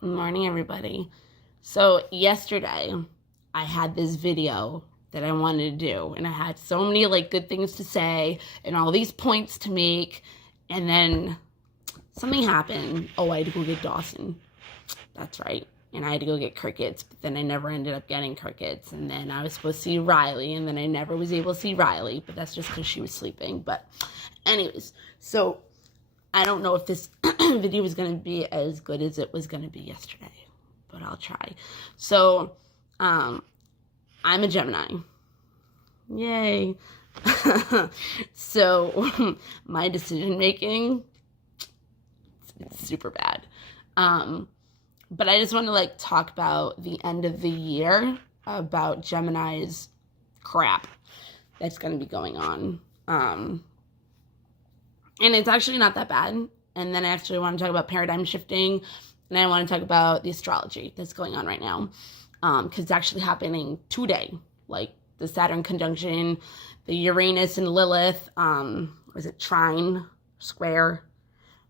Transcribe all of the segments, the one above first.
Good morning, everybody. So, yesterday, I had this video that I wanted to do, and I had so many good things to say and all these points to make, and then something happened. Oh, I had to go get Dawson. That's right. And I had to go get crickets, but then I never ended up getting crickets. And then I was supposed to see Riley, and then I never was able to see Riley, but that's just because she was sleeping. But, anyways, so I don't know if this video is going to be as good as it was going to be yesterday, but I'll try. So, I'm a Gemini. Yay. So, my decision making, it's super bad. But I just want to talk about the end of the year, about Gemini's crap that's going to be going on. And it's actually not that bad. And then I actually want to talk about paradigm shifting. And I want to talk about the astrology that's going on right now. Because it's actually happening today. Like the Saturn conjunction, the Uranus and Lilith, was it trine, square,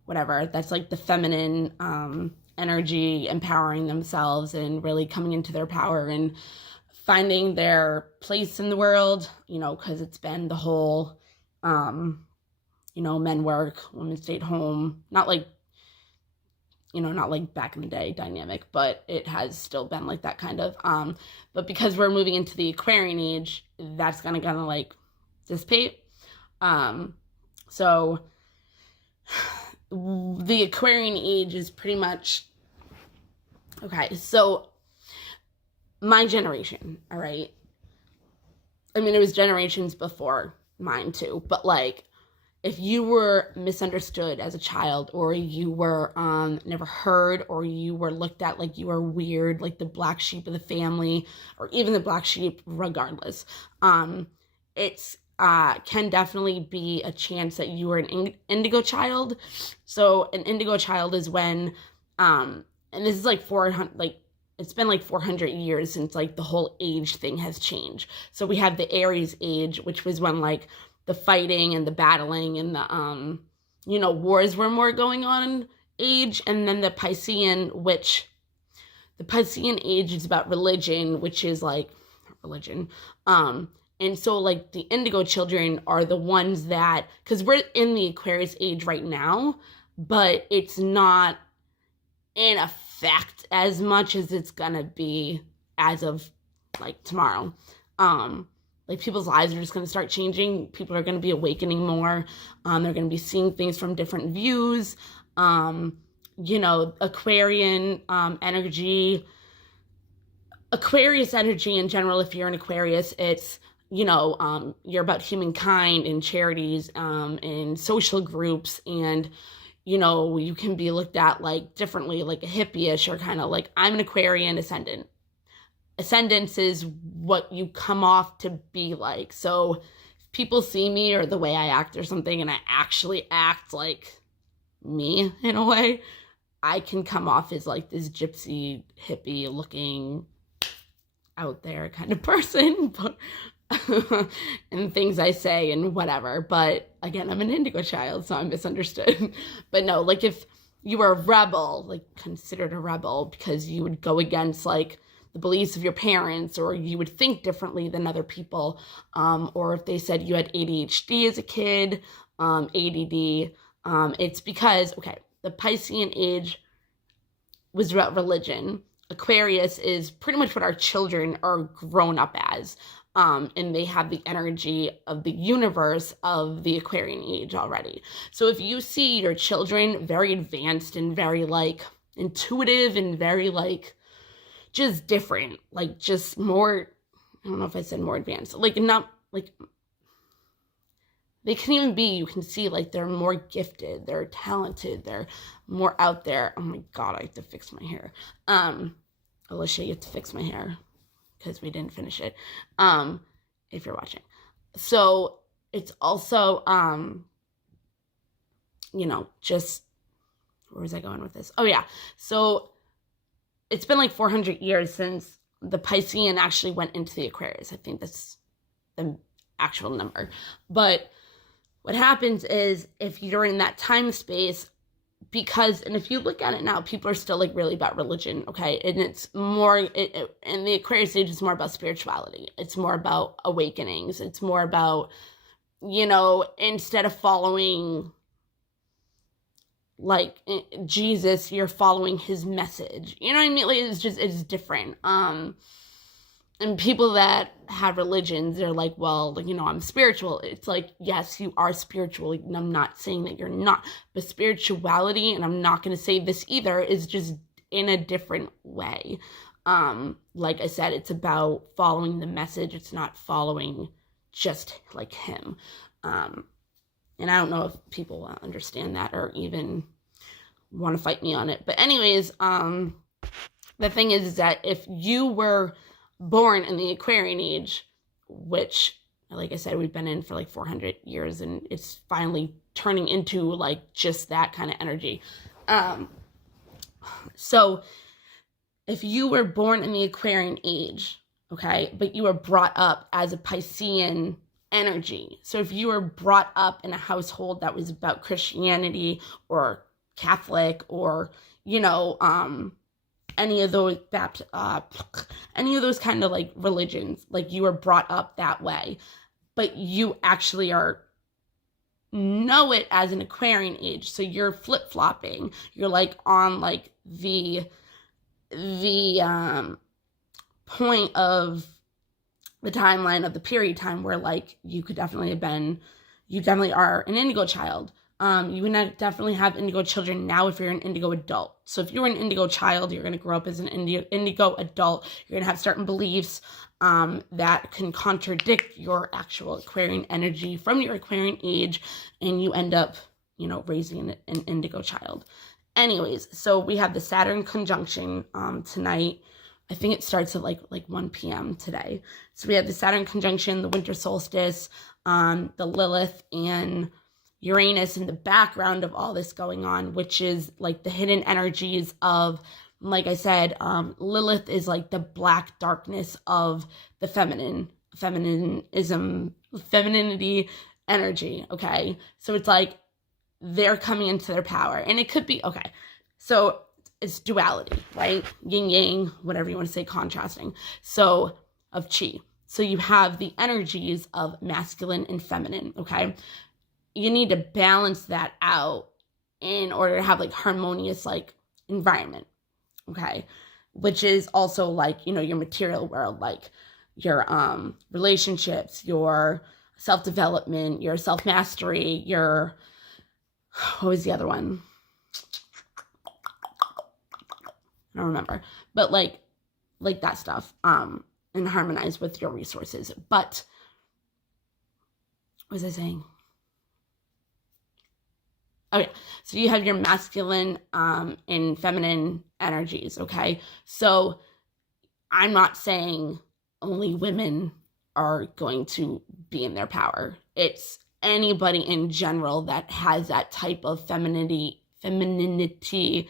whatever. That's like the feminine energy empowering themselves and really coming into their power and finding their place in the world, because it's been the whole men work, women stay at home. Not like back in the day dynamic, but it has still been like that kind of. But because we're moving into the Aquarian age, that's gonna dissipate. So the Aquarian age is pretty much okay. So my generation, all right. I mean, it was generations before mine too, but if you were misunderstood as a child, or you were never heard, or you were looked at like you were weird, like the black sheep of the family, or even the black sheep, regardless, it's can definitely be a chance that you were an indigo child. So an indigo child is when, and this is 400, it's been 400 years since the whole age thing has changed. So we have the Aries age, which was when the fighting and the battling and the wars were more going on age. And then the Piscean, which the Piscean age is about religion, which is religion. And so the indigo children are the ones that, because we're in the Aquarius age right now, but it's not in effect as much as it's gonna be as of tomorrow. People's lives are just going to start changing. People are going to be awakening more. They're going to be seeing things from different views. Aquarian energy, Aquarius energy in general, if you're an Aquarius, it's, you're about humankind and charities and social groups. And, you can be looked at differently, like a hippie-ish, or kind of I'm an Aquarian ascendant. Ascendance is what you come off to be like. So if people see me or the way I act or something, and I actually act like me in a way, I can come off as this gypsy hippie looking out there kind of person, but and things I say and whatever. But again, I'm an indigo child, so I'm misunderstood. But no, if you were a rebel, considered a rebel because you would go against the beliefs of your parents, or you would think differently than other people, or if they said you had ADHD as a kid, ADD, it's because, the Piscean age was about religion. Aquarius is pretty much what our children are grown up as, and they have the energy of the universe of the Aquarian age already. So if you see your children very advanced and very intuitive and very just different, just more, I don't know if I said more advanced, not, they can even be, you can see, they're more gifted, they're talented, they're more out there. Oh my God, I have to fix my hair. Alicia, you have to fix my hair, because we didn't finish it, if you're watching. So, it's also, just, where was I going with this? Oh yeah, so, it's been 400 years since the Piscean actually went into the Aquarius. I think that's the actual number. But what happens is, if you're in that time space, because, and if you look at it now, people are still like really about religion, okay? And it's more, in the Aquarius age, it's more about spirituality. It's more about awakenings. It's more about, instead of following like Jesus, you're following his message. You know what I mean? Like, it's different. And people that have religions, they're like, well, I'm spiritual. It's like, yes, you are spiritual. And I'm not saying that you're not. But spirituality, and I'm not going to say this either, is just in a different way. Like I said, it's about following the message. It's not following just like him. And I don't know if people understand that or even want to fight me on it. But anyways, the thing is that if you were born in the Aquarian age, which, like I said, we've been in for like 400 years, and it's finally turning into like just that kind of energy. So if you were born in the Aquarian age, okay, but you were brought up as a Piscean energy. So if you were brought up in a household that was about Christianity or Catholic or, any of those any of those kind of like religions, like you were brought up that way, but you actually know it as an Aquarian age. So you're flip-flopping. You're like on like the point of the timeline of the period time where like you definitely are an indigo child. You would definitely have indigo children now if you're an indigo adult. So if you're an indigo child, you're going to grow up as an indigo adult. You're going to have certain beliefs that can contradict your actual Aquarian energy from your Aquarian age, and you end up, raising an indigo child. Anyways, so we have the Saturn conjunction tonight. I think it starts at like 1 p.m. today. So we have the Saturn conjunction, the winter solstice, the Lilith and Uranus in the background of all this going on, which is like the hidden energies of, like I said, Lilith is like the black darkness of the femininity energy, okay? So it's like they're coming into their power, and it could be, okay, so it's duality, right? Yin yang, whatever you want to say, contrasting. So of chi. So you have the energies of masculine and feminine, okay? You need to balance that out in order to have like harmonious like environment, okay? Which is also like, your material world, like your relationships, your self-development, your self-mastery, your, what was the other one? I don't remember, but like that stuff, and harmonize with your resources. But what was I saying? Okay, so you have your masculine and feminine energies, okay? So I'm not saying only women are going to be in their power. It's anybody in general that has that type of femininity energy.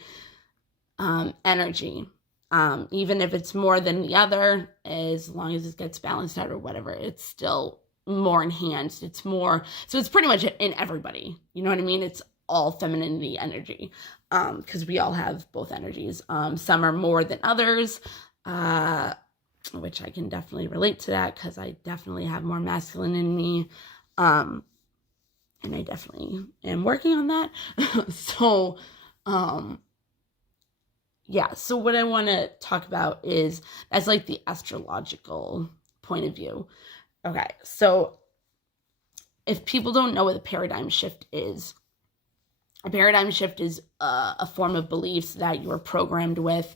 Even if it's more than the other, as long as it gets balanced out or whatever, it's still more enhanced. It's more, so it's pretty much in everybody. You know what I mean? It's all femininity energy, because we all have both energies. Some are more than others, which I can definitely relate to that, because I definitely have more masculine in me, and I definitely am working on that. So yeah, so what I want to talk about is, that's like the astrological point of view. Okay, so if people don't know what a paradigm shift is, a paradigm shift is a form of beliefs that you're programmed with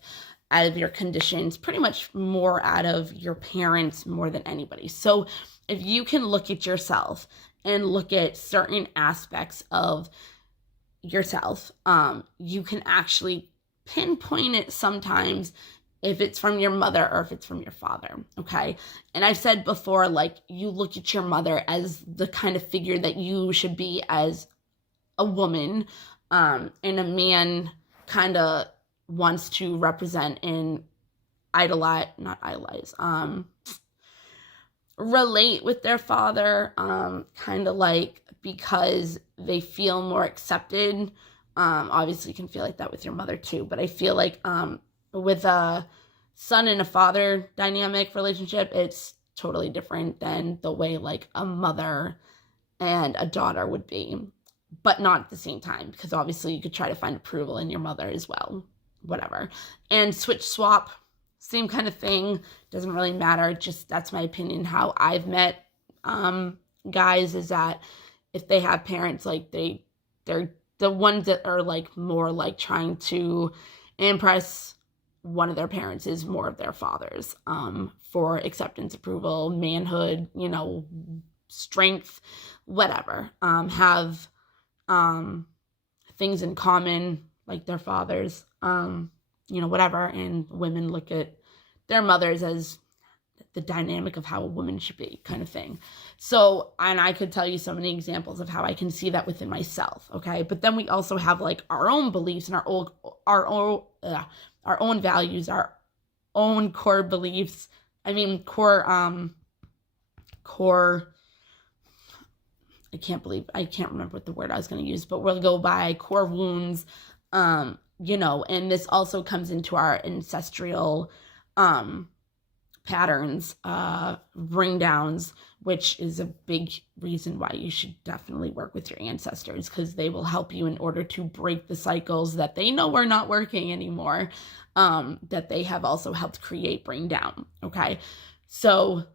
out of your conditions, pretty much more out of your parents more than anybody. So if you can look at yourself and look at certain aspects of yourself, you can actually pinpoint it sometimes if it's from your mother or if it's from your father, okay? And I've said before, like, you look at your mother as the kind of figure that you should be as a woman, and a man kind of wants to represent and relate with their father, kind of like, because they feel more accepted, Obviously you can feel like that with your mother too, but I feel like with a son and a father dynamic relationship, it's totally different than the way like a mother and a daughter would be, but not at the same time, because obviously you could try to find approval in your mother as well, whatever. And switch swap, same kind of thing, doesn't really matter, just that's my opinion. How I've met guys is that if they have parents, like they're the ones that are like more like trying to impress one of their parents is more of their fathers, for acceptance, approval, manhood, strength, whatever, have things in common like their fathers, whatever. And women look at their mothers as the dynamic of how a woman should be, kind of thing. So, and I could tell you so many examples of how I can see that within myself, okay? But then we also have like our own beliefs and our own values, our own core beliefs. I mean, core, I can't remember what the word I was going to use, but we'll go by core wounds, and this also comes into our ancestral, patterns, ring downs, which is a big reason why you should definitely work with your ancestors, because they will help you in order to break the cycles that they know are not working anymore, that they have also helped create bring down. Okay. So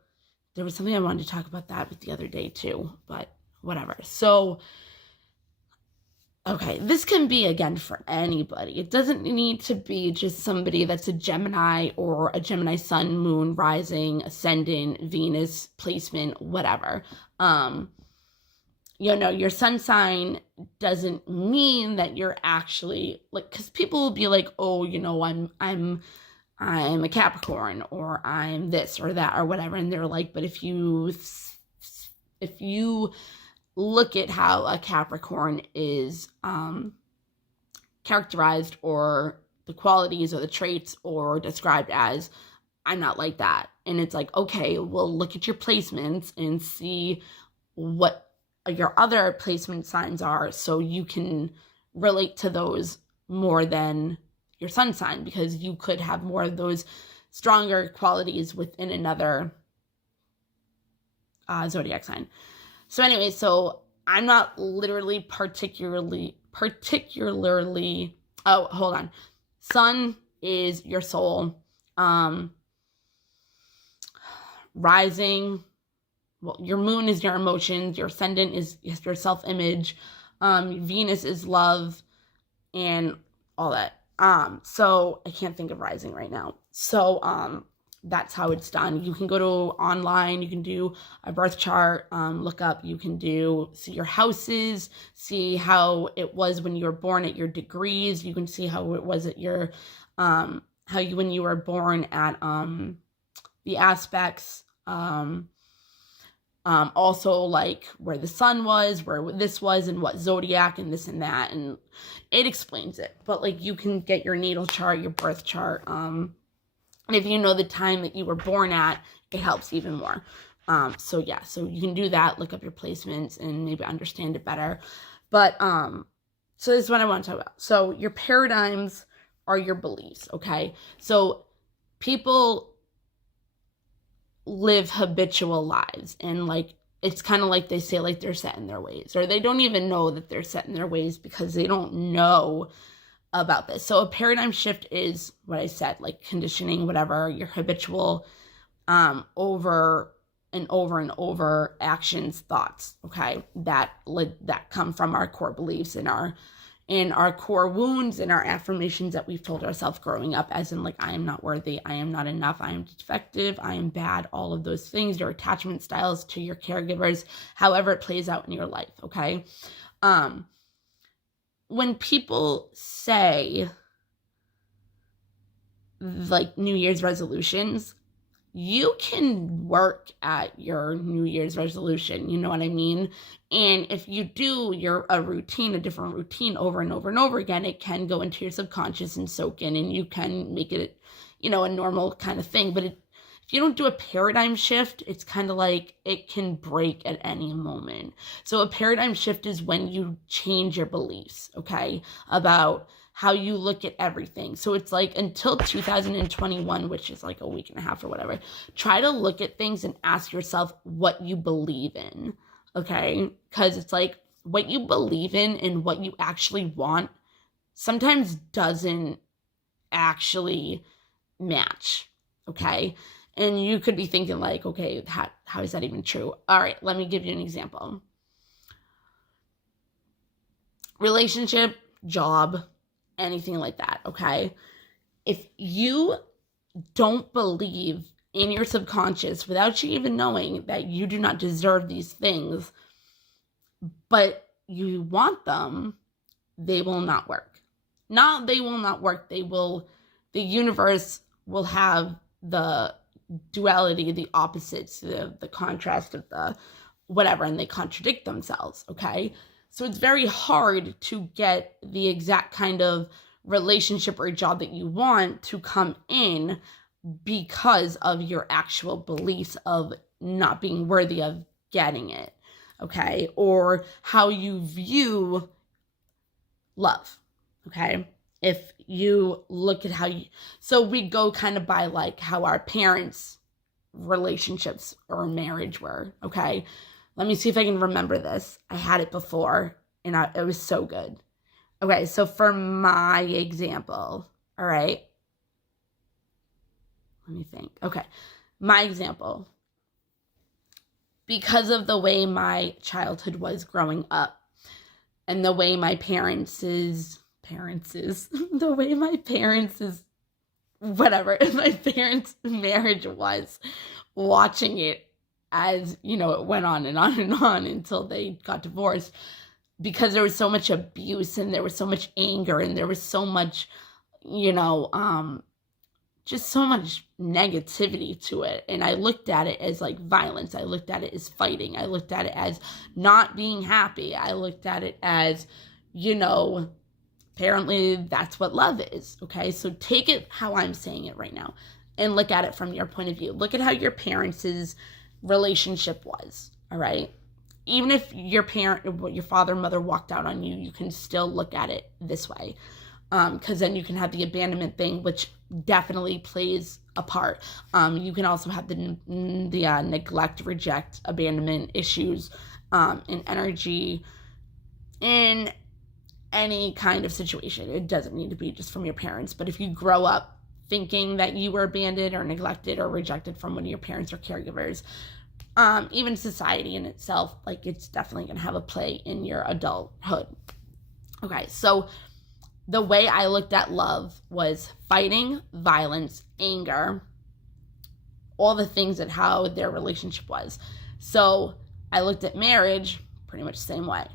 there was something I wanted to talk about that with the other day too, but whatever. So, okay, this can be, again, for anybody. It doesn't need to be just somebody that's a Gemini or a Gemini sun, moon, rising, ascendant, Venus placement, whatever. Your sun sign doesn't mean that you're actually, like, because people will be like, oh, I'm a Capricorn, or I'm this or that or whatever. And they're like, but if you look at how a Capricorn is characterized, or the qualities or the traits, or described as, I'm not like that. And it's like, okay, well, look at your placements and see what your other placement signs are, so you can relate to those more than your sun sign, because you could have more of those stronger qualities within another zodiac sign. So anyway, so I'm not literally particularly, oh, hold on. Sun is your soul. Rising, well, your moon is your emotions. Your ascendant is your self-image. Venus is love and all that. So I can't think of rising right now. So, that's how it's done. You can go to online, you can do a birth chart, look up, you can see your houses, see how it was when you were born at your degrees. You can see how it was at your, when you were born at, the aspects, also like where the sun was, where this was, and what zodiac, and this and that, and it explains it. But like, you can get your natal chart, your birth chart, and if you know the time that you were born at, it helps even more. So you can do that, look up your placements, and maybe understand it better. But, so this is what I want to talk about. So your paradigms are your beliefs, okay? So people live habitual lives, and like, it's kind of like they say, like, they're set in their ways, or they don't even know that they're set in their ways because they don't know about this. So a paradigm shift is what I said, like conditioning, whatever, your habitual, over and over and over actions, thoughts, okay, that come from our core beliefs and our core wounds and our affirmations that we've told ourselves growing up, as in like, I am not worthy, I am not enough, I am defective, I am bad, all of those things, your attachment styles to your caregivers, however it plays out in your life, okay? When people say like New Year's resolutions, you can work at your New Year's resolution, you know what I mean? And if you do a different routine over and over and over again, it can go into your subconscious and soak in, and you can make it, a normal kind of thing. But if if you don't do a paradigm shift, it's kind of like it can break at any moment. So a paradigm shift is when you change your beliefs, okay, about how you look at everything. So it's like until 2021, which is like a week and a half or whatever, try to look at things and ask yourself what you believe in, okay? Because it's like what you believe in and what you actually want sometimes doesn't actually match, okay? And you could be thinking like, okay, how is that even true? All right, let me give you an example. Relationship, job, anything like that, okay? If you don't believe in your subconscious without you even knowing that you do not deserve these things, but you want them, they will not work. They will not work. The universe will have the duality, the opposites, the contrast of the whatever, and they contradict themselves, okay? So it's very hard to get the exact kind of relationship or job that you want to come in because of your actual beliefs of not being worthy of getting it, okay? Or how you view love, okay? If you look at so we go kind of by like how our parents' relationships or marriage were, okay? Let me see if I can remember this. I had it before, and it was so good. Okay, so for my example, all right? Let me think. Okay, my example. Because of the way my childhood was growing up and the way my parents' marriage was, watching it as, it went on and on and on until they got divorced, because there was so much abuse and there was so much anger and there was so much, just so much negativity to it. And I looked at it as like violence. I looked at it as fighting. I looked at it as not being happy. I looked at it as, apparently that's what love is, okay? So take it how I'm saying it right now and look at it from your point of view. Look at how your parents' relationship was, all right? Even if your father and mother walked out on you, you can still look at it this way. Because then you can have the abandonment thing, which definitely plays a part. You can also have the neglect, reject, abandonment issues in energy, in any kind of situation. It doesn't need to be just from your parents, but if you grow up thinking that you were abandoned or neglected or rejected from one of your parents or caregivers, even society in itself, like it's definitely going to have a play in your adulthood. Okay, so the way I looked at love was fighting, violence, anger, all the things that how their relationship was. So I looked at marriage pretty much the same way.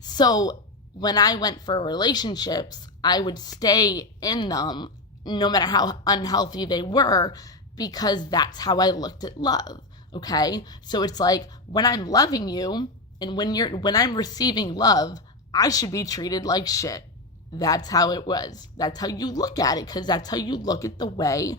So when I went for relationships, I would stay in them no matter how unhealthy they were, because that's how I looked at love, okay? So it's like when I'm loving you and when I'm receiving love, I should be treated like shit. That's how it was. That's how you look at it, because that's how you look at the way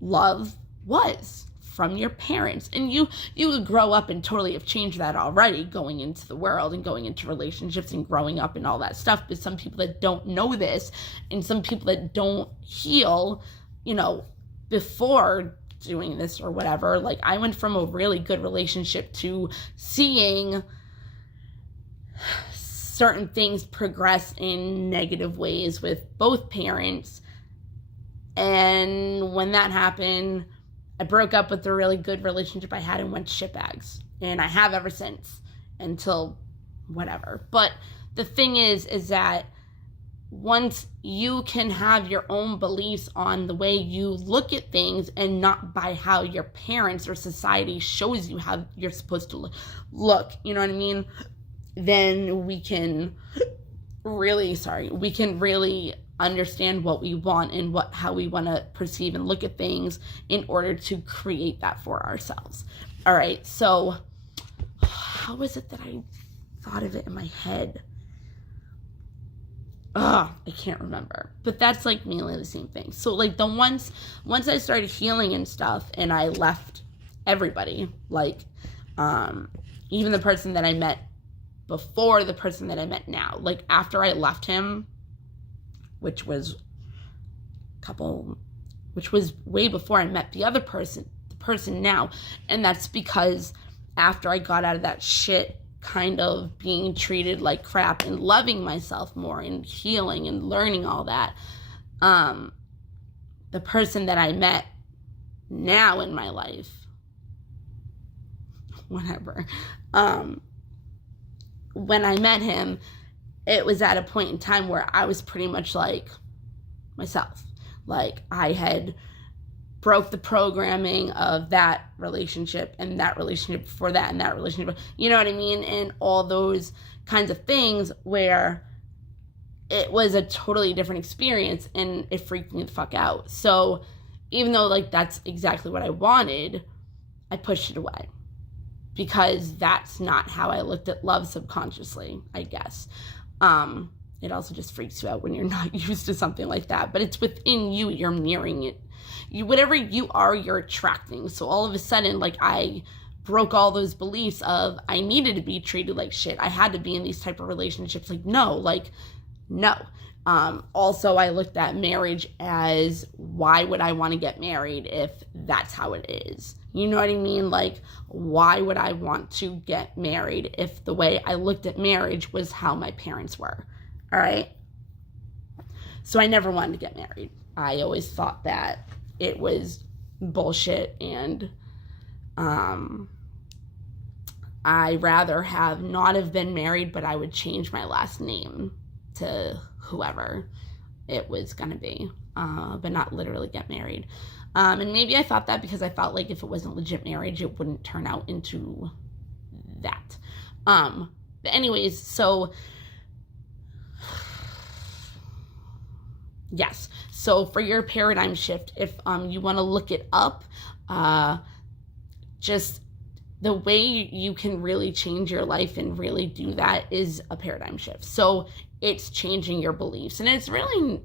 love was from your parents. And you would grow up and totally have changed that already, going into the world and going into relationships and growing up and all that stuff. But some people that don't know this, and some people that don't heal, before doing this or whatever, like I went from a really good relationship to seeing certain things progress in negative ways with both parents. And when that happened, I broke up with the really good relationship I had and went shitbags. And I have ever since, until whatever. But the thing is that once you can have your own beliefs on the way you look at things and not by how your parents or society shows you how you're supposed to look, you know what I mean? Then we can really understand what we want and how we want to perceive and look at things in order to create that for ourselves. All right, so how was it that I thought of it in my head? I can't remember. But that's like mainly the same thing. So like once I started healing and stuff and I left everybody, like even the person that I met before the person that I met now, like after I left him, which was way before I met the other person, the person now. And that's because after I got out of that shit, kind of being treated like crap and loving myself more and healing and learning all that, the person that I met now in my life, whatever, when I met him, it was at a point in time where I was pretty much like myself. Like I had broke the programming of that relationship and that relationship before that and that relationship, you know what I mean? And all those kinds of things where it was a totally different experience and it freaked me the fuck out. So even though like that's exactly what I wanted, I pushed it away because that's not how I looked at love subconsciously, I guess. It also just freaks you out when you're not used to something like that, but it's within you, you're mirroring it. Whatever you are, you're attracting. So all of a sudden, like I broke all those beliefs of I needed to be treated like shit. I had to be in these type of relationships. No. Also, I looked at marriage as, why would I want to get married if that's how it is? You know what I mean? Like, why would I want to get married if the way I looked at marriage was how my parents were? All right? So I never wanted to get married. I always thought that it was bullshit, and I rather have not have been married, but I would change my last name to whoever it was gonna be, but not literally get married. And maybe I thought that because I felt like if it wasn't legit marriage, it wouldn't turn out into that. But anyways, so yes. So for your paradigm shift, if you want to look it up, just the way you can really change your life and really do that is a paradigm shift. So it's changing your beliefs. And it's really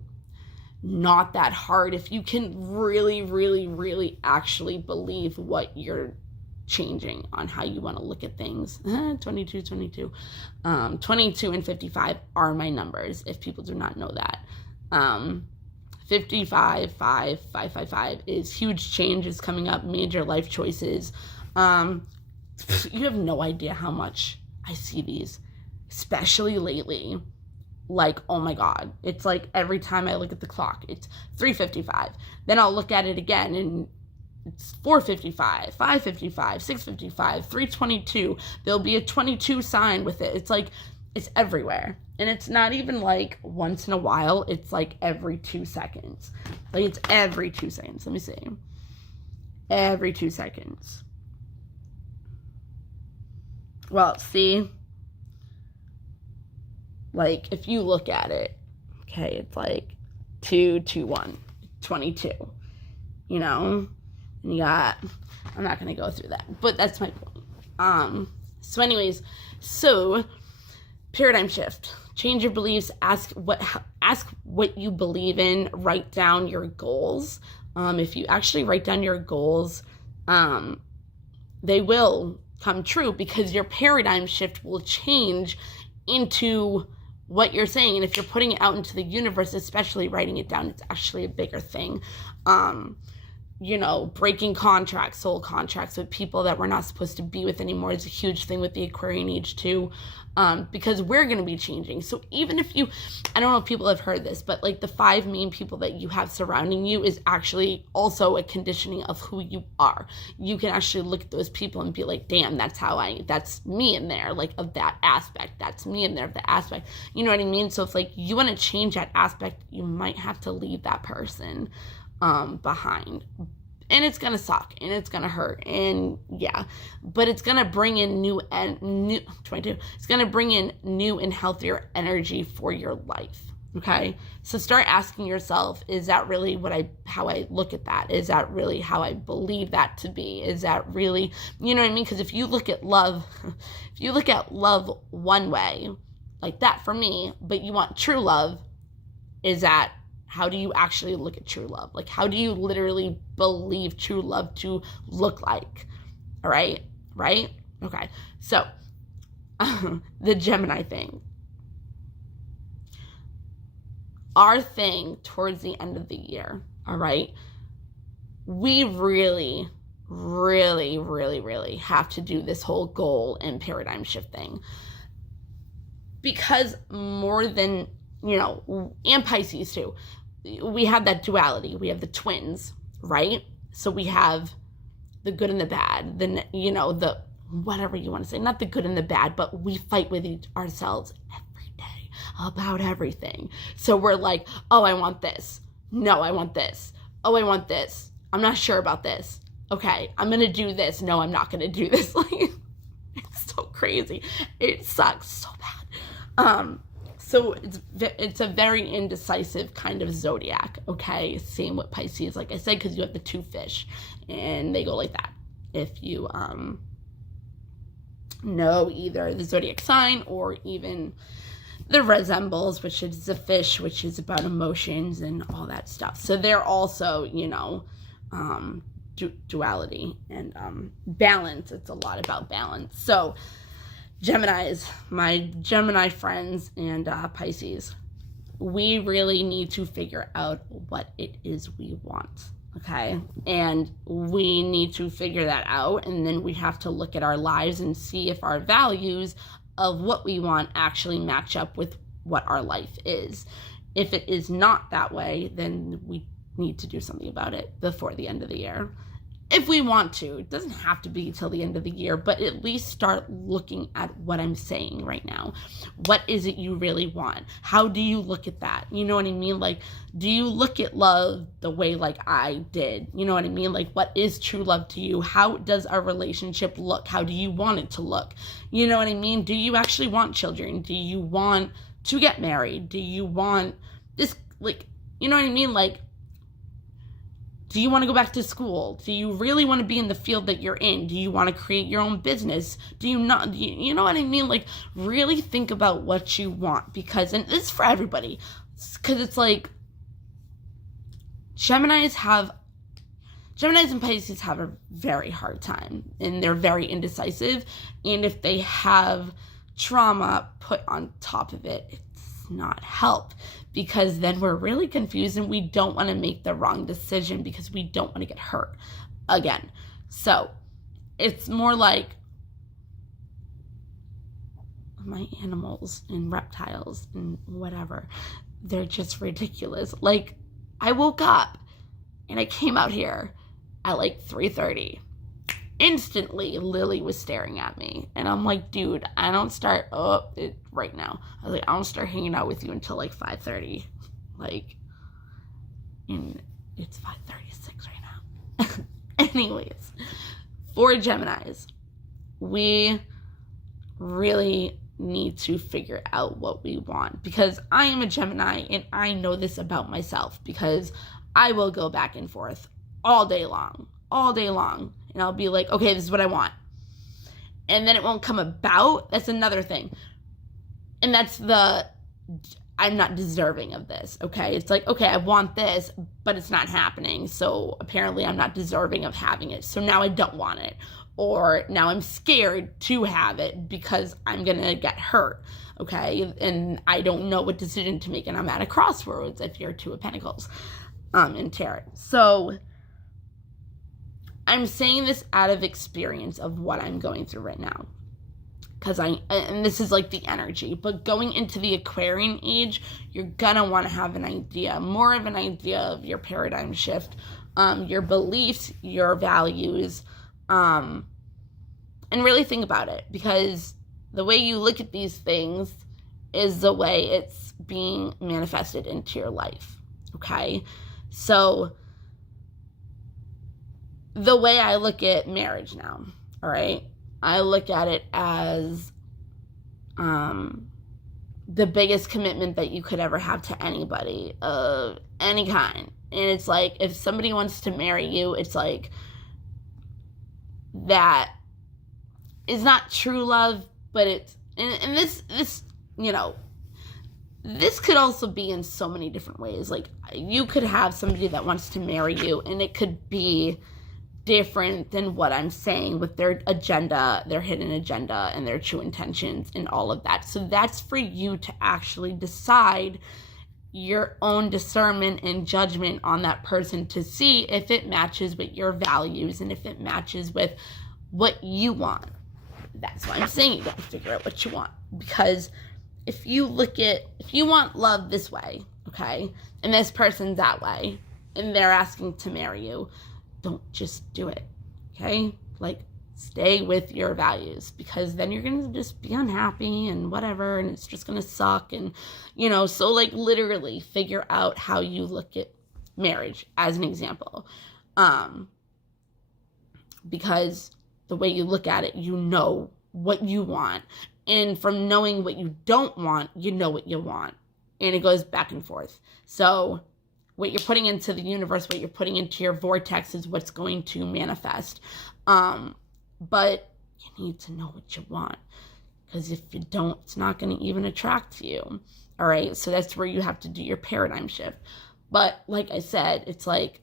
not that hard if you can really, really, really actually believe what you're changing on how you want to look at things. 22. 22 and 55 are my numbers, if people do not know that. 55, 5, 5, 5, 5 is huge changes coming up, major life choices. You have no idea how much I see these, especially lately. Like, oh my God, it's like every time I look at the clock, it's 3:55. Then I'll look at it again and it's 4:55, 5:55, 6:55, 3:22. There'll be a 22 sign with it. It's like, it's everywhere. And it's not even like once in a while. It's like every 2 seconds. Like it's every 2 seconds. Let me see. Every 2 seconds. Well, see, like if you look at it, okay, it's like 2, 2, 1, 22, you know, and you got, I'm not going to go through that, but that's my point. So anyways, so paradigm shift, change your beliefs, ask what you believe in, write down your goals. If you actually write down your goals, they will come true because your paradigm shift will change into what you're saying. And if you're putting it out into the universe, especially writing it down, it's actually a bigger thing. You know, breaking contracts, soul contracts with people that we're not supposed to be with anymore is a huge thing with the Aquarian age too, because we're going to be changing. So even if you, I don't know if people have heard this, but like the 5 main people that you have surrounding you is actually also a conditioning of who you are. You can actually look at those people and be like, damn, that's me in there, like of that aspect. That's me in there of the aspect. You know what I mean? So if like you want to change that aspect, you might have to leave that person behind, and it's gonna suck and it's gonna hurt, and yeah, but it's gonna bring in new 22, it's gonna bring in new and healthier energy for your life. Okay, so start asking yourself, is that really how I look at that? Is that really how I believe that to be? Is that really, you know what I mean? Because if you look at love one way, like that for me, but you want true love, is at how do you actually look at true love? Like, how do you literally believe true love to look like? All right? Right? Okay. So, the Gemini thing. Our thing towards the end of the year, all right? We really, really, really, really have to do this whole goal and paradigm shift thing. Because more than, and Pisces too, we have that duality. We have the twins, right? So we have the good and the bad, the whatever you want to say, not the good and the bad, but we fight with ourselves every day about everything. So we're like, oh, I want this. No, I want this. Oh, I want this. I'm not sure about this. Okay, I'm going to do this. No, I'm not going to do this. Like, it's so crazy. It sucks so bad. So it's a very indecisive kind of zodiac, okay? Same with Pisces, like I said, because you have the two fish, and they go like that. If you know either the zodiac sign or even the resembles, which is the fish, which is about emotions and all that stuff. So they're also, duality and balance. It's a lot about balance. So Geminis, my Gemini friends and Pisces, we really need to figure out what it is we want, okay? And we need to figure that out, and then we have to look at our lives and see if our values of what we want actually match up with what our life is. If it is not that way, then we need to do something about it before the end of the year. If we want to. It doesn't have to be till the end of the year, but at least start looking at what I'm saying right now. What is it you really want? How do you look at that? You know what I mean? Like, do you look at love the way like I did? You know what I mean? Like, what is true love to you? How does our relationship look? How do you want it to look? You know what I mean? Do you actually want children? Do you want to get married? Do you want this, like, you know what I mean? Like, do you want to go back to school? Do you really want to be in the field that you're in? Do you want to create your own business? Do you not? You know what I mean? Like, really think about what you want, because, and this is for everybody, because it's like, Geminis and Pisces have a very hard time, and they're very indecisive, and if they have trauma put on top of it, it's not help, because then we're really confused and we don't want to make the wrong decision because we don't want to get hurt again. So it's more like my animals and reptiles and whatever, they're just ridiculous. Like, I woke up and I came out here at like 3:30. Instantly, Lily was staring at me, and I'm like, dude, I don't start right now. I was like, I don't start hanging out with you until like 5:30, like, and it's 5:36 right now. Anyways, for Geminis, we really need to figure out what we want, because I am a Gemini, and I know this about myself, because I will go back and forth all day long, and I'll be like, okay, this is what I want. And then it won't come about. That's another thing. And that's I'm not deserving of this, okay? It's like, okay, I want this, but it's not happening. So apparently I'm not deserving of having it. So now I don't want it. Or now I'm scared to have it because I'm going to get hurt, okay? And I don't know what decision to make. And I'm at a crossroads if you're Two of Pentacles in tarot. So I'm saying this out of experience of what I'm going through right now, because and this is like the energy, but going into the Aquarian age, you're gonna want to have more of an idea of your paradigm shift, your beliefs, your values, and really think about it, because the way you look at these things is the way it's being manifested into your life, okay? So the way I look at marriage now, all right, I look at it as the biggest commitment that you could ever have to anybody of any kind. And it's like, if somebody wants to marry you, it's like, that is not true love, but it's, and this, this could also be in so many different ways. Like, you could have somebody that wants to marry you, and it could be different than what I'm saying with their agenda, their hidden agenda, and their true intentions and all of that. So that's for you to actually decide your own discernment and judgment on that person to see if it matches with your values and if it matches with what you want. That's why I'm saying you gotta figure out what you want. Because if you want love this way, okay, and this person's that way, and they're asking to marry you, don't just do it, okay? Like, stay with your values, because then you're gonna just be unhappy and whatever, and it's just gonna suck. And so like, literally figure out how you look at marriage as an example, because the way you look at it, you know what you want, and from knowing what you don't want, you know what you want, and it goes back and forth. So what you're putting into the universe, what you're putting into your vortex is what's going to manifest. But you need to know what you want, because if you don't, it's not going to even attract you. All right. So that's where you have to do your paradigm shift. But like I said, it's like,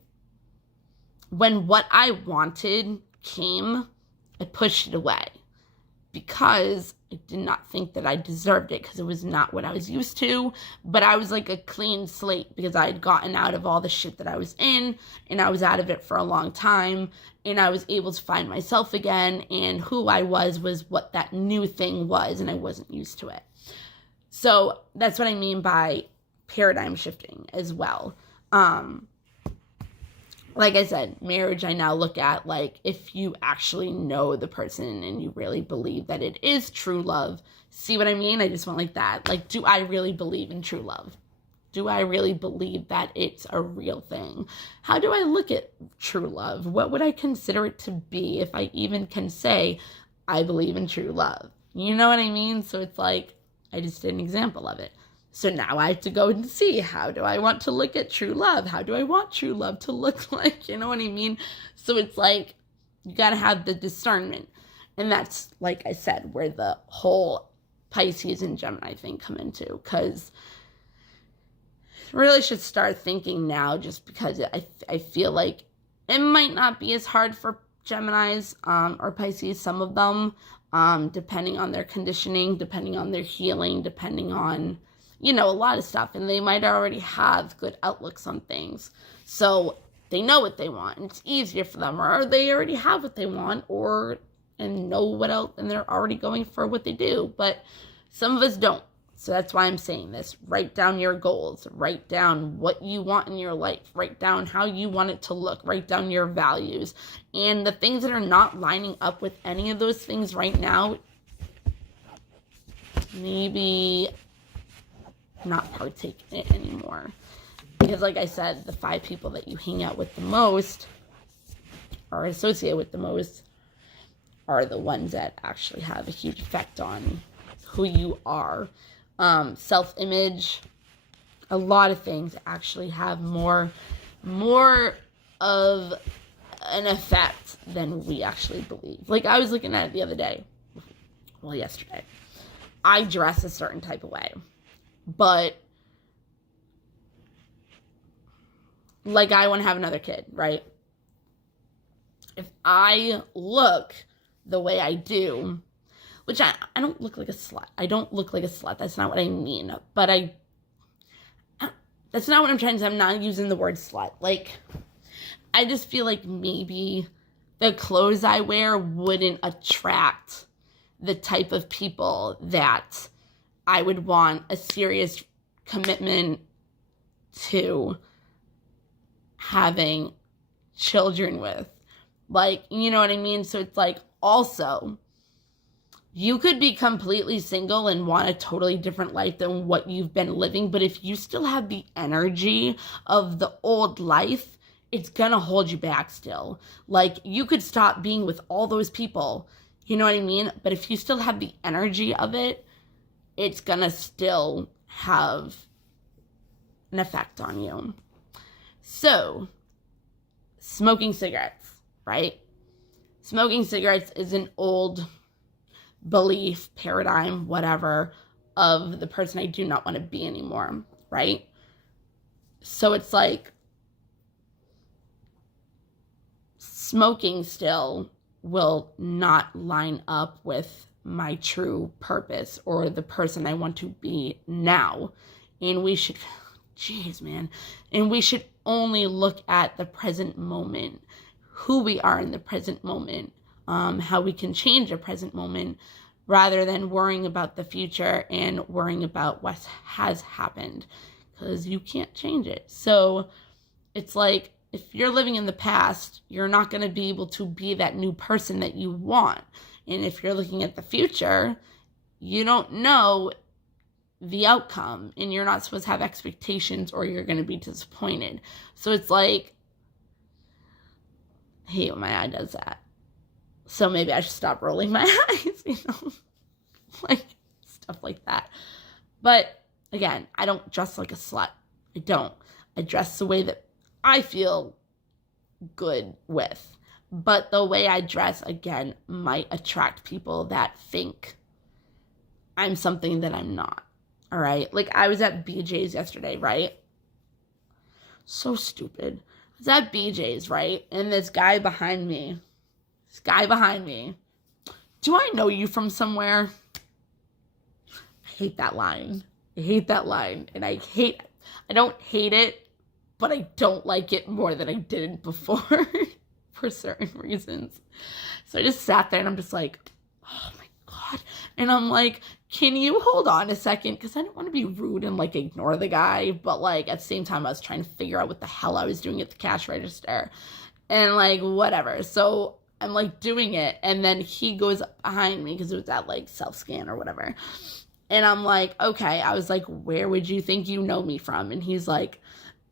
when what I wanted came, I pushed it away because I did not think that I deserved it, because it was not what I was used to. But I was like a clean slate, because I had gotten out of all the shit that I was in, and I was out of it for a long time, and I was able to find myself again, and who I was what that new thing was, and I wasn't used to it. So that's what I mean by paradigm shifting as well. Like I said, marriage I now look at like, if you actually know the person and you really believe that it is true love. See what I mean? I just went like that. Like, do I really believe in true love? Do I really believe that it's a real thing? How do I look at true love? What would I consider it to be if I even can say I believe in true love? You know what I mean? So it's like, I just did an example of it. So now I have to go and see, how do I want to look at true love? How do I want true love to look like? You know what I mean? So it's like, you got to have the discernment. And that's, like I said, where the whole Pisces and Gemini thing come into. Because I really should start thinking now, just because I feel like it might not be as hard for Geminis or Pisces, some of them, depending on their conditioning, depending on their healing, depending on a lot of stuff, and they might already have good outlooks on things. So they know what they want, and it's easier for them, or they already have what they want, and know what else, and they're already going for what they do. But some of us don't. So that's why I'm saying this. Write down your goals. Write down what you want in your life. Write down how you want it to look. Write down your values. And the things that are not lining up with any of those things right now, maybe not partake in it anymore. Because like I said, the 5 people that you hang out with the most or associate with the most are the ones that actually have a huge effect on who you are. Self-image, a lot of things actually have more of an effect than we actually believe. Like, I was looking at it the other day, yesterday. I dress a certain type of way. But, like, I want to have another kid, right? If I look the way I do, which I don't look like a slut. I don't look like a slut. That's not what I mean. But that's not what I'm trying to say. I'm not using the word slut. Like, I just feel like maybe the clothes I wear wouldn't attract the type of people that I would want a serious commitment to having children with. Like, you know what I mean? So it's like, also, you could be completely single and want a totally different life than what you've been living. But if you still have the energy of the old life, it's gonna hold you back still. Like, you could stop being with all those people, you know what I mean? But if you still have the energy of it, it's gonna still have an effect on you. So, smoking cigarettes, right? Smoking cigarettes is an old belief, paradigm, whatever, of the person I do not want to be anymore, right? So it's like smoking still will not line up with my true purpose or the person I want to be now. And we should, jeez, man, and we should only look at the present moment, who we are in the present moment, how we can change the present moment, rather than worrying about the future and worrying about what has happened, because you can't change it. So it's like, if you're living in the past, you're not going to be able to be that new person that you want. And if you're looking at the future, you don't know the outcome, and you're not supposed to have expectations or you're going to be disappointed. So it's like, I hate when my eye does that. So maybe I should stop rolling my eyes, you know, like stuff like that. But again, I don't dress like a slut. I don't. I dress the way that I feel good with. But the way I dress, again, might attract people that think I'm something that I'm not. All right? Like, I was at BJ's yesterday, right? So stupid. I was at BJ's, right? And this guy behind me, do I know you from somewhere? I hate that line. And I don't hate it, but I don't like it more than I did before for certain reasons. So I just sat there and I'm just like, oh my God. And I'm like, can you hold on a second? Because I didn't want to be rude and like ignore the guy. But like at the same time, I was trying to figure out what the hell I was doing at the cash register. And like, whatever. So I'm like doing it. And then he goes up behind me because it was at like self-scan or whatever. And I'm like, okay. I was like, where would you think you know me from? And he's like,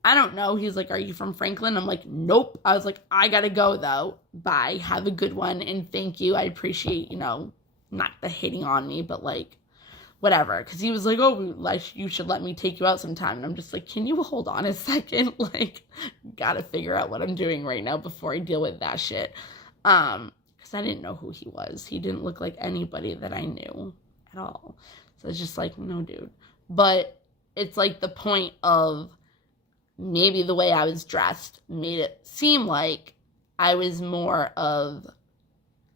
I don't know. He's like, are you from Franklin? I'm like, nope. I was like, I gotta go though. Bye. Have a good one. And thank you. I appreciate, you know, not the hitting on me, but like, whatever. Because he was like, oh, like, you should let me take you out sometime. And I'm just like, can you hold on a second? Like, gotta figure out what I'm doing right now before I deal with that shit. Because I didn't know who he was. He didn't look like anybody that I knew at all. So it's just like, no, dude. But it's like the point of maybe the way I was dressed made it seem like I was more of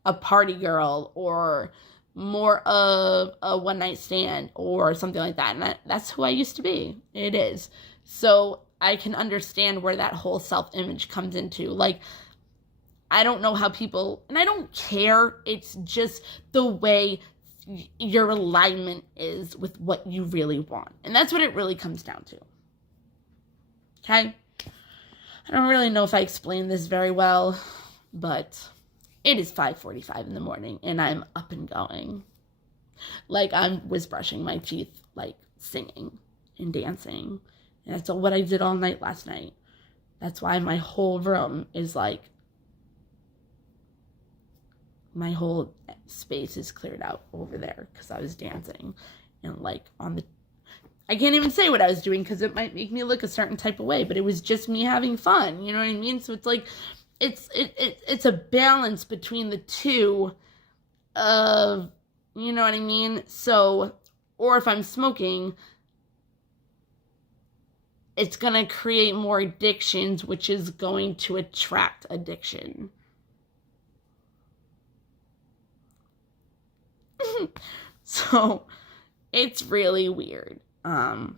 a party girl or more of a one-night stand or something like that. And that's who I used to be. It is. So I can understand where that whole self-image comes into. Like, I don't know how people, and I don't care. It's just the way your alignment is with what you really want. And that's what it really comes down to. Okay? I don't really know if I explained this very well, but it is 5:45 in the morning and I'm up and going. Like, I was brushing my teeth, like singing and dancing. And that's what I did all night last night. That's why my whole room is like, my whole space is cleared out over there because I was dancing and like I can't even say what I was doing because it might make me look a certain type of way, but it was just me having fun. You know what I mean? So it's like, it's a balance between the two of, you know what I mean? So, or if I'm smoking, it's going to create more addictions, which is going to attract addiction. So it's really weird. Yeah,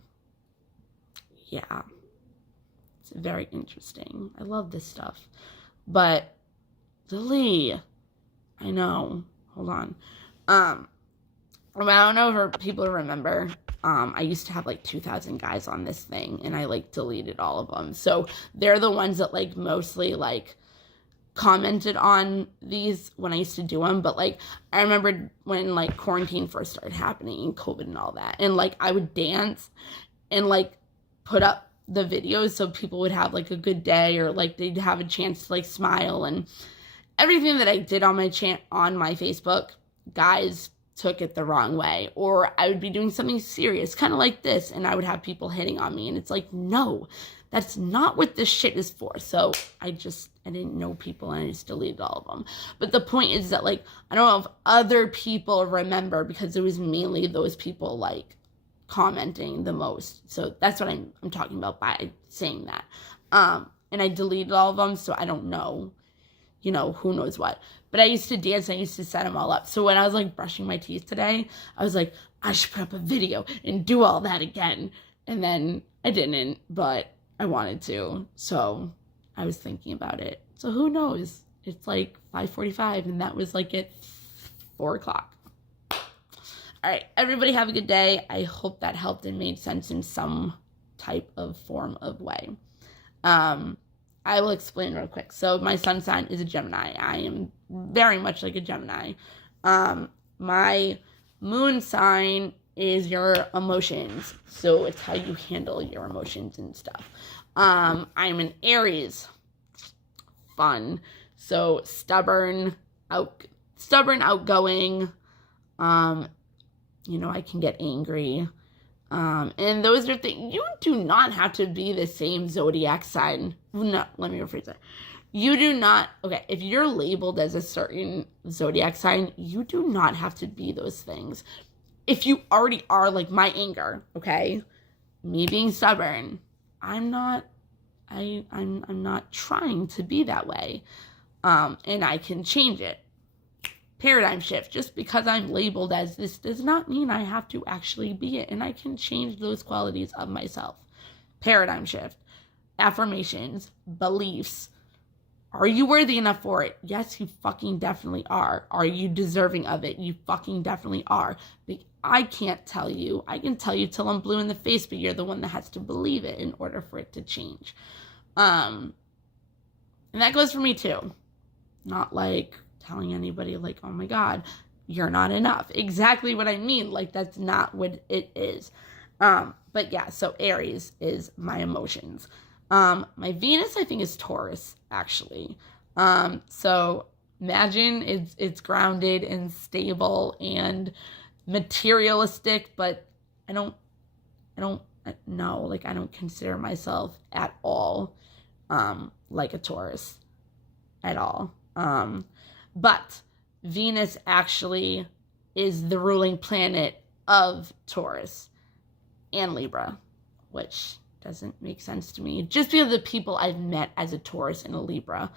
it's very interesting. I love this stuff. But Lily, I know. Hold on. I don't know if people remember. I used to have like 2,000 guys on this thing, and I like deleted all of them. So they're the ones that like mostly like commented on these when I used to do them. But like, I remember when like quarantine first started happening and COVID and all that, and like I would dance and like put up the videos so people would have like a good day, or like they'd have a chance to like smile. And everything that I did on my on my Facebook, guys took it the wrong way. Or I would be doing something serious, kind of like this, and I would have people hitting on me, and it's like, no, that's not what this shit is for. So I didn't know people, and I just deleted all of them. But the point is that, like, I don't know if other people remember, because it was mainly those people, like, commenting the most. So that's what I'm talking about by saying that. And I deleted all of them, so I don't know, who knows what. But I used to dance, and I used to set them all up. So when I was like brushing my teeth today, I was like, I should put up a video and do all that again. And then I didn't, but I wanted to. So I was thinking about it. So who knows? It's like 5:45, and that was like at 4 o'clock. All right, everybody have a good day. I hope that helped and made sense in some type of form of way. I will explain real quick. So my sun sign is a Gemini. I am very much like a Gemini. My moon sign is your emotions. So it's how you handle your emotions and stuff. I'm an Aries. Fun. So stubborn, outgoing. I can get angry. And those are things. You do not have to be the same zodiac sign. No, let me rephrase that. You do not, okay, if you're labeled as a certain zodiac sign, you do not have to be those things. If you already are, like my anger, okay, me being stubborn, I'm not trying to be that way. And I can change it. Paradigm shift. Just because I'm labeled as this does not mean I have to actually be it. And I can change those qualities of myself. Paradigm shift. Affirmations. Beliefs. Are you worthy enough for it? Yes, you fucking definitely are. Are you deserving of it? You fucking definitely are. But I can't tell you. I can tell you till I'm blue in the face, but you're the one that has to believe it in order for it to change. And that goes for me too. Not like telling anybody like, oh my God, you're not enough. Exactly what I mean. Like, that's not what it is. But yeah, so Aries is my emotions. My Venus, I think, is Taurus, actually. So imagine it's grounded and stable and materialistic, but I don't know, like, I don't consider myself at all, like a Taurus at all. But Venus actually is the ruling planet of Taurus and Libra, which doesn't make sense to me. Just because of the people I've met as a Taurus and a Libra.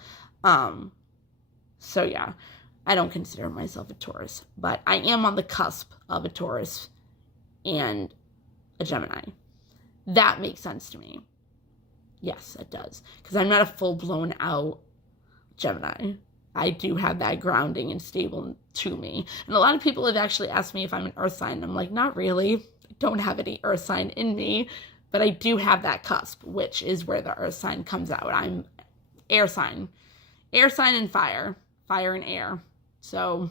So yeah, I don't consider myself a Taurus, but I am on the cusp of a Taurus and a Gemini. That makes sense to me. Yes, it does. Because I'm not a full-blown out Gemini. I do have that grounding and stable to me. And a lot of people have actually asked me if I'm an earth sign. I'm like, not really. I don't have any earth sign in me, but I do have that cusp, which is where the earth sign comes out. I'm air sign. Air sign and fire. Fire and air. So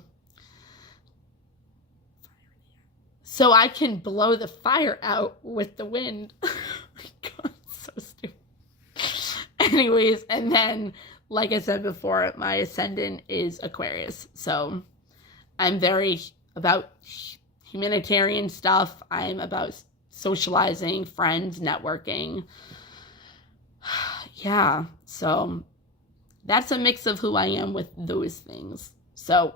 I can blow the fire out with the wind. Oh my God, so stupid. Anyways, and then, like I said before, my ascendant is Aquarius. So I'm very about humanitarian stuff. I'm about socializing, friends, networking. Yeah, so that's a mix of who I am with those things. So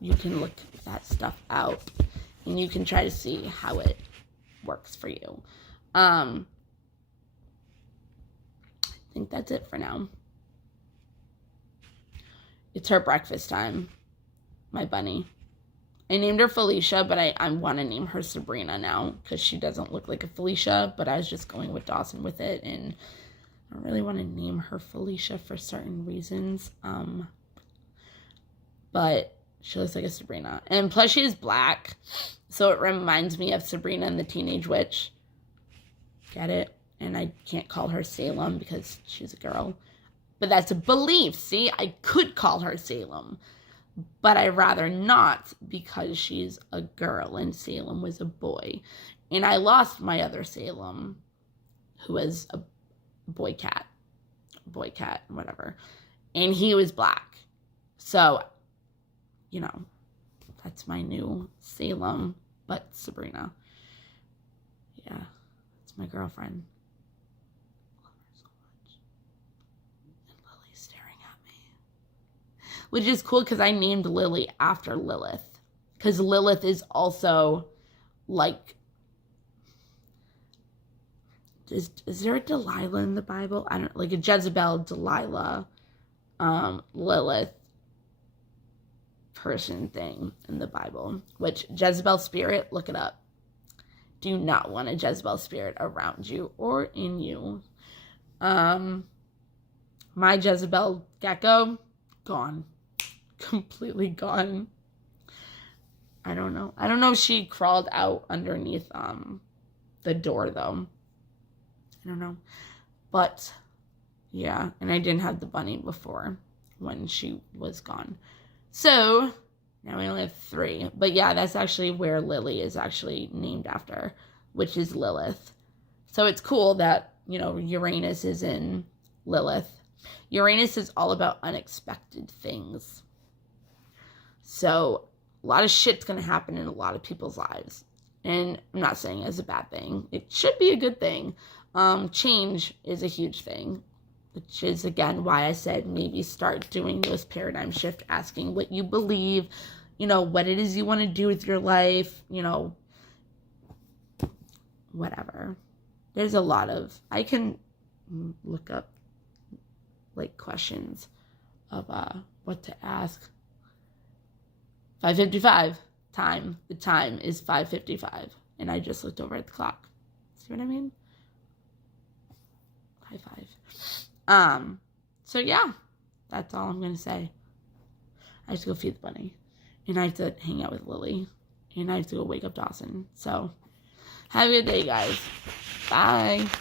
you can look that stuff out and you can try to see how it works for you. I think that's it for now. It's her breakfast time, my bunny. I named her Felicia, but I want to name her Sabrina now because she doesn't look like a Felicia, but I was just going with Dawson with it, and I don't really want to name her Felicia for certain reasons. But she looks like a Sabrina. And plus she is black, so it reminds me of Sabrina and the Teenage Witch. Get it? And I can't call her Salem because she's a girl. But that's a belief. See, I could call her Salem, but I'd rather not because she's a girl and Salem was a boy. And I lost my other Salem, who was a boy cat, whatever. And he was black. So, you know, that's my new Salem, but Sabrina. Yeah, it's my girlfriend. Which is cool because I named Lily after Lilith. Because Lilith is also like, is there a Delilah in the Bible? I don't, like a Jezebel, Delilah, Lilith person thing in the Bible, which Jezebel spirit, look it up. Do not want a Jezebel spirit around you or in you. My Jezebel gecko, gone. Completely gone. I don't know if she crawled out underneath the door though. I don't know. But yeah, and I didn't have the bunny before when she was gone. So now we only have 3. But yeah, that's actually where Lily is actually named after, which is Lilith. So it's cool that, you know, Uranus is in Lilith. Uranus is all about unexpected things. So a lot of shit's going to happen in a lot of people's lives. And I'm not saying it's a bad thing. It should be a good thing. Change is a huge thing, which is, again, why I said maybe start doing those paradigm shift, asking what you believe, you know, what it is you want to do with your life, you know, whatever. There's a lot of, I can look up, like, questions of what to ask. 5:55 time. The time is 5:55, and I just looked over at the clock. See what I mean? High five. So yeah, that's all I'm gonna say. I have to go feed the bunny, and I have to hang out with Lily, and I have to go wake up Dawson. So have a good day, guys. Bye.